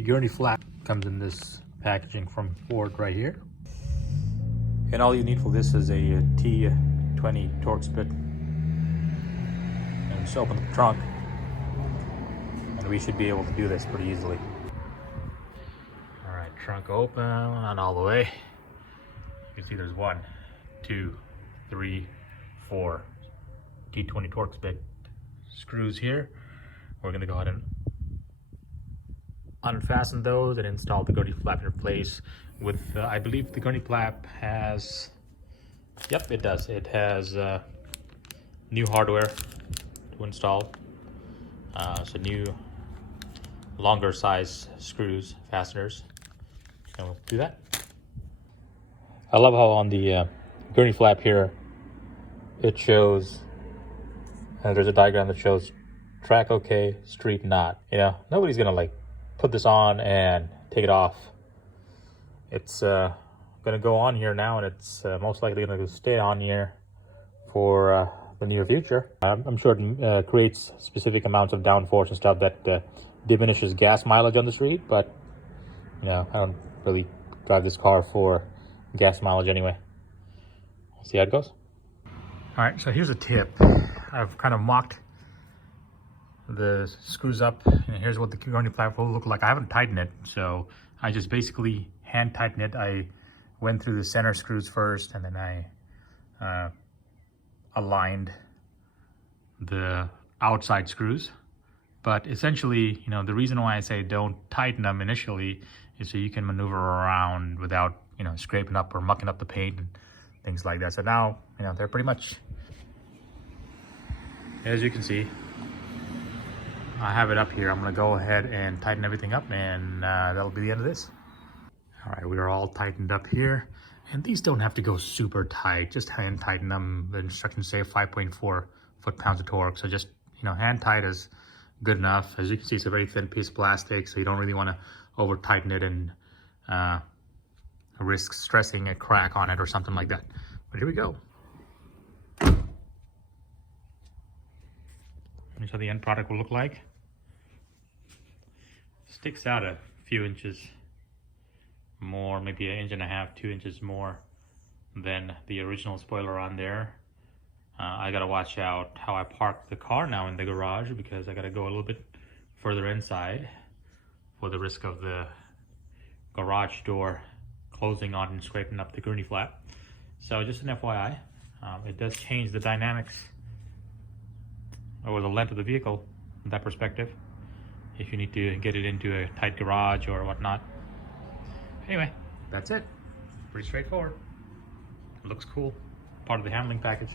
The Gurney flap comes in this packaging from Ford right here. And all you need for this is a T20 torx bit. And just open the trunk. And we should be able to do this pretty easily. All right, trunk open and all the way. You can see there's 1, 2, 3, 4 T20 torx bit screws here. We're gonna go ahead and unfasten those and install the Gurney flap in place with, I believe the Gurney flap has, yep, it does. It has new hardware to install. So new longer size screws, fasteners. So we'll do that. I love how on the Gurney flap here, it shows, there's a diagram that shows track okay, street not. You know, nobody's gonna like put this on and take it off. It's gonna go on here now, and it's most likely gonna stay on here for the near future. I'm sure it creates specific amounts of downforce and stuff that diminishes gas mileage on the street, but you know, I don't really drive this car for gas mileage anyway. We'll see how it goes. All right, so here's a tip. I've kind of mocked the screws up, and here's what the Gurney flap will look like. I haven't tightened it, so I just basically hand tighten it. I went through the center screws first, and then I aligned the outside screws. But essentially, you know, the reason why I say don't tighten them initially is so you can maneuver around without, you know, scraping up or mucking up the paint and things like that. So now, you know, they're pretty much, as you can see, I have it up here. I'm gonna go ahead and tighten everything up, and that'll be the end of this. All right, we are all tightened up here. And these don't have to go super tight, just hand tighten them. The instructions say 5.4 foot-pounds of torque. So just, you know, hand tight is good enough. As you can see, it's a very thin piece of plastic, so you don't really wanna over tighten it and risk stressing a crack on it or something like that. But here we go. Here's how the end product will look like. Sticks out a few inches more, maybe 1.5 inches, 2 inches more than the original spoiler on there. I gotta watch out how I park the car now in the garage, because I gotta go a little bit further inside for the risk of the garage door closing on and scraping up the Gurney flap. So just an FYI, it does change the dynamics or the length of the vehicle from that perspective, if you need to get it into a tight garage or whatnot. Anyway, that's it. Pretty straightforward. It looks cool. Part of the handling package.